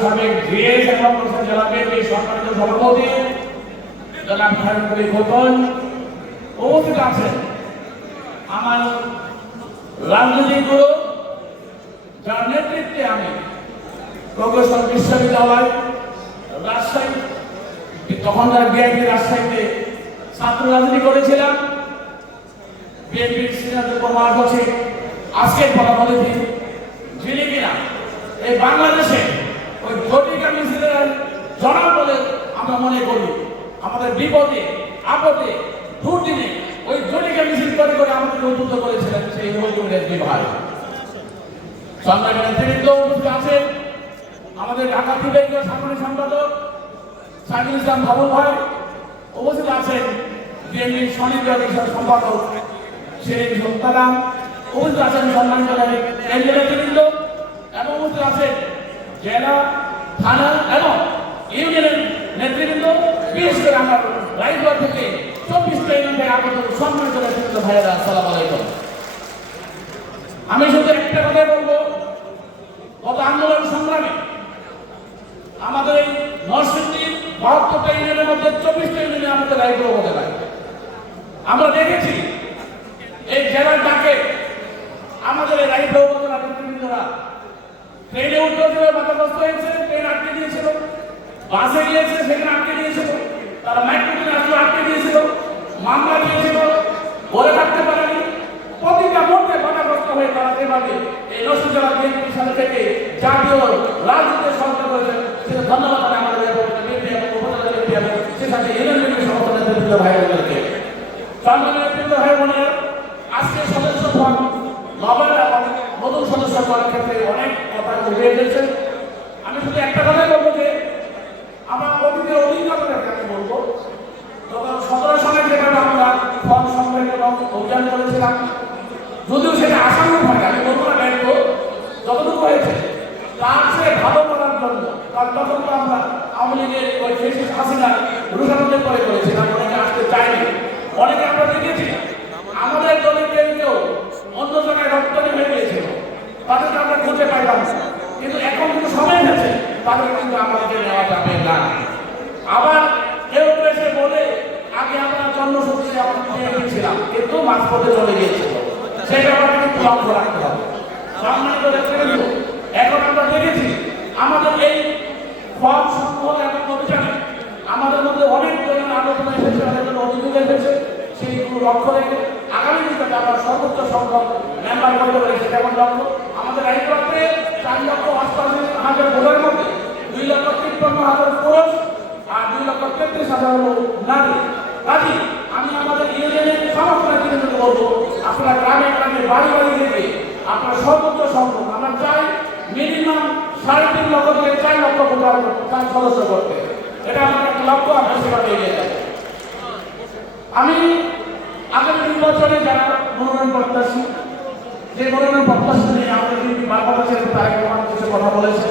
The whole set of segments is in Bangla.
সাবেক জিএস এবং জেলা বিএনপির সম্মানিত সভাপতি জনাব খায়রুল খোকন উপস্থিত আছেন। আমার রাজনৈতিক গুরু যার নেতৃত্বে আমি প্রকৌশল বিশ্ববিদ্যালয় রাজশাহী, তখনকার বিএনপি রাজশাহীতে ছাত্র রাজনীতি করেছিলাম। বিএনপির সিনিয়র মহাসচিব আজকের পদাবলী যিনি কিনা এই বাংলাদেশে ওই ঝটিকা মিছিলের জনক বলে আমরা মনে করি। আমাদের বিপদে আপদে দুর্দিনে ওই ঝটিকা মিছিল করে করে আমাদের উদ্বুদ্ধ করেছিলেন সেই রেজভি ভাই। সংগ্রামী নেতৃবৃন্দ উপস্থিত আছেন আমাদের ঢাকা বিভাগীয় সাংগঠনিক সম্পাদক সাইদুল ইসলাম বাবুল ভাই, উপস্থিত আছেন বিএনপির স্বনির্বাচিত সম্পাদক শেরিন সুলতানা, উপস্থিত আছেন সম্মানিত কেন্দ্রীয় নেতৃবৃন্দ এবং উপস্থিত আছেন জেলা থানা এবং ইউনিয়নের নেতৃবৃন্দ, বিশেষ করে আমার রায়গঞ্জ থেকে 24টা ইউনিয়নে আগত সম্মানিত নেতৃবৃন্দ ভাইয়েরা, আসসালামু আলাইকুম। আমি শুধু একটা কথাই বলবো, গত আন্দোলন সংগ্রামে আমাদের এই নরসিংদীর 72টা ইউনিয়নের মধ্যে 24টা ইউনিয়নে আমাদের রায়গঞ্জ হতে পারে। আমরা দেখেছি এই জেলার ডাকে আমাদের এই রায়গঞ্জ উপজেলার নেতৃবৃন্দরা ট্রেনে উঠতে বাধাগ্রস্ত হয়েছে, ট্রেন আটকে দিয়েছিল, বাসে গিয়েছে সেখানে আটকে দিয়েছিল, তারা মেট্রো ট্রেনে আসলে আটকে দিয়েছিল, মামলা দিয়েছিল, বলে থাকতে পারেনি। প্রতিটা মুহূর্তে বাধাগ্রস্ত হয়ে তারা যেভাবে এই নরসিংদী জেলা বিএনপির সাথে থেকে জাতীয় রাজনীতিতে সহায়তা করেছেন, সেটা ধন্যবাদ জানাই আমাদের বিএনপি এবং উপজেলা বিএনপি এবং সে সাথে ইউনিয়ন বিএনপির সমস্ত নেতৃবৃন্দ ভাইদেরকে। সম্মানিত নেতৃবৃন্দ ভাই বোনেরা, আজকে সদস্য পদ নবায়ন এবং নতুন সদস্য করার ক্ষেত্রে অনেক কথা উঠে এসেছে। আমি শুধু একটা কথাই বলবো যে আমার অতীতের অভিজ্ঞতাটাকে আমি বলবো, গত 17 সালে যেভাবে আমরা ফর্ম সংগ্রহের অভিযান করেছিলাম, যদিও সেটা আসানুরূপ হয়, আমি বলবো না ব্যর্থ, যতটুকু হয়েছে তার চেয়ে ভালো করার জন্য। কারণ তখন তো আমরা আওয়ামী লীগের ওই ফেসিস্ট হাসিনা রুশানদের পরে করেছিলাম, অনেকে আসতে চাইনি, অনেকে আমরা দেখেছি আমাদের দলের কেউ অন্য জায়গায় রপ্তানি হয়ে গিয়েছিল, তাদেরকে আমরা খুঁজে পাইলাম। কিন্তু এখন কিন্তু সময় হয়েছে, তাদের কিন্তু আমাদেরকে নেওয়া যাবে না। আবার কেউ এসে বলে আগে আমরা জন্মসূত্রে ছিলাম কিন্তু মাঝপথে চলে গিয়েছিল, সেই ব্যাপারটা কিন্তু লক্ষ্য রাখতে হবে। সম্মানিত নেতৃবৃন্দ, এখন আমরা দেখেছি আমাদের এই ফর্ম সংগ্রহ এবং অভিযানে আমাদের মধ্যে অনেক জনের আলোচনা এসেছে, অনেক জনের অভিযোগ এসেছে। সেইগুলো লক্ষ্য রেখে আগামী দিনে আমরা সর্বোচ্চ সংখ্যক মেম্বার করতে পারি, সেটা এখন লক্ষ্য। আমাদের রায়গঞ্জে 4,88,000 ভোটারের মধ্যে 2,53,000 পুরুষ আর 2,33,000 হল নারী। কাজে আমি আমাদের ইউনিয়নের সমস্ত নেতৃবৃন্দকে বলবো, আপনারা গ্রামে গ্রামে বাড়ি বাড়ি থেকে আপনারা সর্বোচ্চ সংখ্যক, আমরা চাই মিনিমাম 3.5 লক্ষ থেকে 4 লক্ষ ভোটার সদস্য করতে। এটা আমার একটা লক্ষ্য, আমরা সেভাবে এগিয়ে যাব। আমি আগামী নির্বাচনে যারা মনোনয়ন প্রত্যাশী, যে মনোনয়ন প্রত্যাশী নিয়ে আমাদের বিএনপি বাংলাদেশের তারেক রহমান কিছু কথা বলেছে,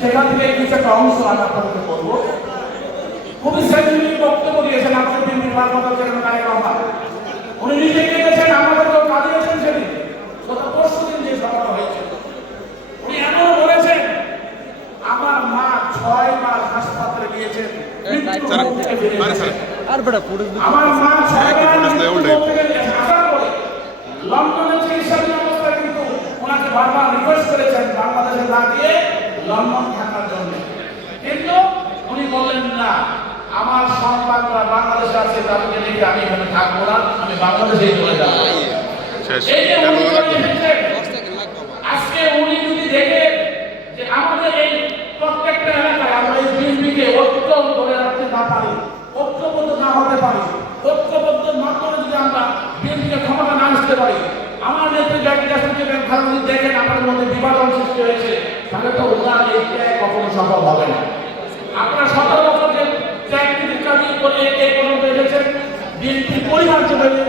সেখান থেকে কিছু একটা অংশ আমি আপনাদেরকে বলবো। খুবই সেন্সিটিভ বক্তব্য দিয়েছেন আমাদের বিএনপি বাংলাদেশের তারেক রহমান। উনি নিজে গিয়েছেন, আমাদেরকেও কাঁদিয়েছেন সেদিন, গত পরশুদিন যে সভা হয়েছে। উনি এমন বলেছেন আমার মা 6 মাস হাসপাতালে গিয়েছেন, আমার মা 6 মাস লন্ডনে চিকিৎসাধীন অবস্থায় কিন্তু ওনাকে বারবার রিকোয়েস্ট করেছেন বাংলাদেশে না গিয়ে লন্ডন থাকার জন্য, কিন্তু উনি বললেন না, আমার সন্তানরা বাংলাদেশে আছে, তাদেরকে দেখে আমি এখানে থাকবো না, আমি বাংলাদেশেই চলে যাবো। আজকে উনি যদি দেখে যে আমাদের এই প্রত্যেকটা এলাকায় আমরা এই বিএনপিকে ঐক্য ধরে রাখতে না পারি, ঐক্যবদ্ধ না হতে পারি, ঐক্যবদ্ধ মাধ্যমে যদি আমরা বিএনপিকে ক্ষমতা না আসতে পারি, আমার নেত্রী যদি দেখেন আমাদের মধ্যে বিভাজন সৃষ্টি হয়েছে, তাহলে তো ওনার এই ত্যাগ কখনো সম্ভব হবে না। আপনারা 17 বছরকে ত্যাগ প্রতিষ্ঠা করে এই পর্যন্ত এসেছেন, বিএনপির পরিবার যেভাবে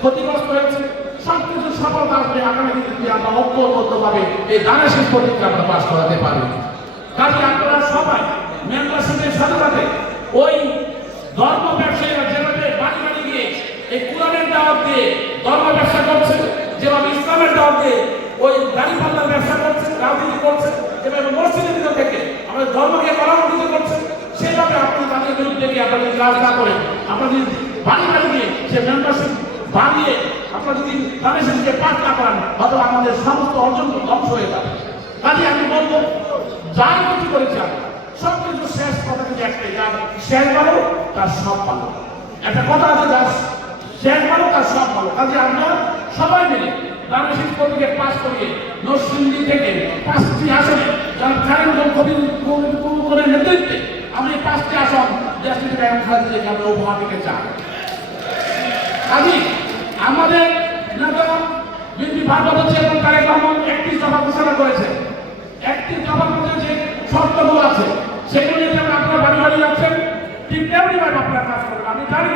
ক্ষতিগ্রস্ত হয়েছে, সবকিছু সফলতা আসবে আগামী দিনে আমরা ঐক্যবদ্ধভাবে এই দানাশীল প্রতিজ্ঞা আমরা পাশ করাতে পারি। কাজে আপনারা সবাই মেম্বারশিপের সাথে সাথে ওই ধর্ম ব্যবসায়ীরা যেভাবে বাড়ি বাড়ি গিয়ে এই কোরআনের দাওয়াত দিয়ে ধর্ম ব্যবসা করছে, যেভাবে ইসলামের দাওয়াত দিয়ে ওই দাড়ি পাল্লার ব্যবসা করছে, রাজনীতি করছে, যেভাবে মসজিদের ভিতর থেকে আমাদের কাজ না করে আমরা যদি বাড়ি বাড়ি গিয়ে সে মেম্বারশিপ বাড়িয়ে আপনারা যদি ফাউন্ডেশনকে পাঠ না করেন হয়তো আমাদের সমস্ত অর্জন ধ্বংস হয়ে যাবে। কাজে আমি বলবো যাই কিছু করেছি আমরা সব কিছু শেষ কথা কিন্তু একটাই, যার শেষ ভালো তার সব ভালো। একটা কথা আছে, যার শেষ ভালো তার সব ভালো। কাজে আমরা সবাই মিলে বাংলাদেশ কবিকে পাস করিয়ে নরসিংদী থেকে 5টি আসনে যারা খালেদ কবির নেতৃত্বে আমি 5টি আসন দেশটিকে বেগম খালেদা জিয়াকে আমরা উপহার দিতে চাই। কাজে আমাদের নেতা বিএনপি ভারপ্রাপ্ত চেয়ারম্যান তারেক রহমান একটি দফা ঘোষণা করেছে। একটি দফার মধ্যে যে শর্তগুলো আছে সেগুলো যদি আপনারা বাড়ি বাড়ি যাচ্ছেন ঠিক তেমনিভাবে আপনারা কাজ করবেন। আমি জানি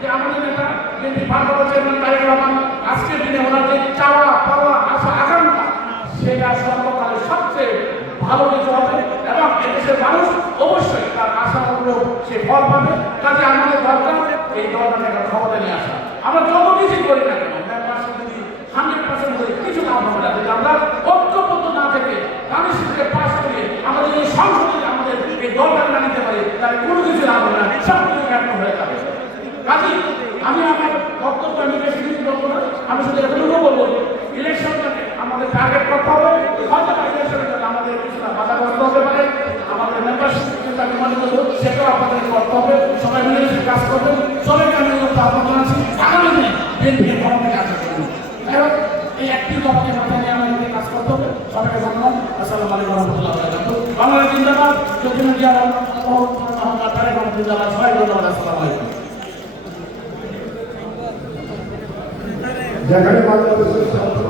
যে আমাদের নেতা বিএনপি ভারপ্রাপ্ত চেয়ারম্যান তারেক রহমান আজকের দিনে ওনার যে চাওয়া পাওয়া আশা আকাঙ্ক্ষা সেটা সর্বকালের সবচেয়ে ভালো কিছু হবে এবং এদেশের মানুষ অবশ্যই তার আশাগুলো সে ফল পাবে। কাজে আমাদের দরকার এই দলটাকে ক্ষমতা নিয়ে আসা। আমরা যত কিছু করি না কেন মেম্বারশিপ যদি 100% করে কিছু লাভ হবে না যদি আমরা ঐক্যবদ্ধ না থেকে বাংলাদেশকে পাস করিয়ে আমাদের এই সংসদে আমাদের এই দলটাকে না নিতে পারি তাহলে কোনো কিছু লাভ হবে না, সব কিছু ব্যর্থ হয়ে যাবে। কাজে আমি আমার বক্তব্য আমি বেশি কিছু বলবো না, আমি শুধু এতটুকু বলবো ইলেকশনটাকে আমাদের টার্গেট করতে হবে। হয়তো ইলেকশনের জন্য আমাদের কিছুটা বাধাগ্রস্ত হতে পারে, আমাদের মেম্বারশিপ কিন্তু আমি মনে করবো সেটাও আপনাদের করতে হবে। সবাই মিলে কাজ করবেন, সবাইকে আমি আহ্বান জানাচ্ছি আগামী দিনে বিএনপির ক্ষমতায় আশা করবো এবং এই একটি দলকে মাথায় নিয়ে আমাদেরকে কাজ করতে হবে। সবাইকে ধন্যবাদ। আসসালামু আলাইকুম রহমতুল্লাহ। বাংলাদেশ জিন্দাবাদ, চৌধুরী জিয়া রহমান তারেক রহমান জিন্দাবাদ। সবাই ধন্যবাদ। আসসালামু আলাইকুম। যেখানে বাংলাদেশের ছাত্র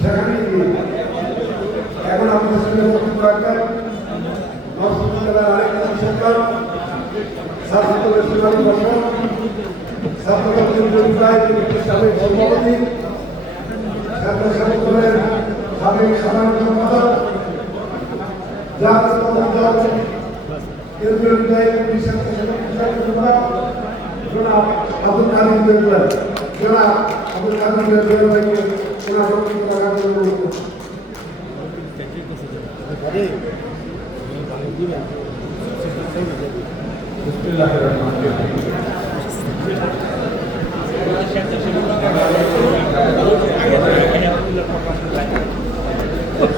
সেখানে এখন আমাদের সঙ্গে বক্তব্য রাখবেন নরসিংদী জেলার আরেকজন শিক্ষক ছাত্রদলের শিবানী বসন, ছাত্রদল কেন্দ্রীয় সাবেক সভাপতি, ছাত্র সংগঠনের সাবেক সাধারণ সম্পাদক, জাতীয় দল কেন্দ্রীয় জনাব আব্দুল কাদের বেগম, জনাব আব্দুল কাদের বেগম ভাইকে ওনার বক্তব্য রাখার জন্য অনুরোধ করছি। বিসমিল্লাহির রহমানির রহিম।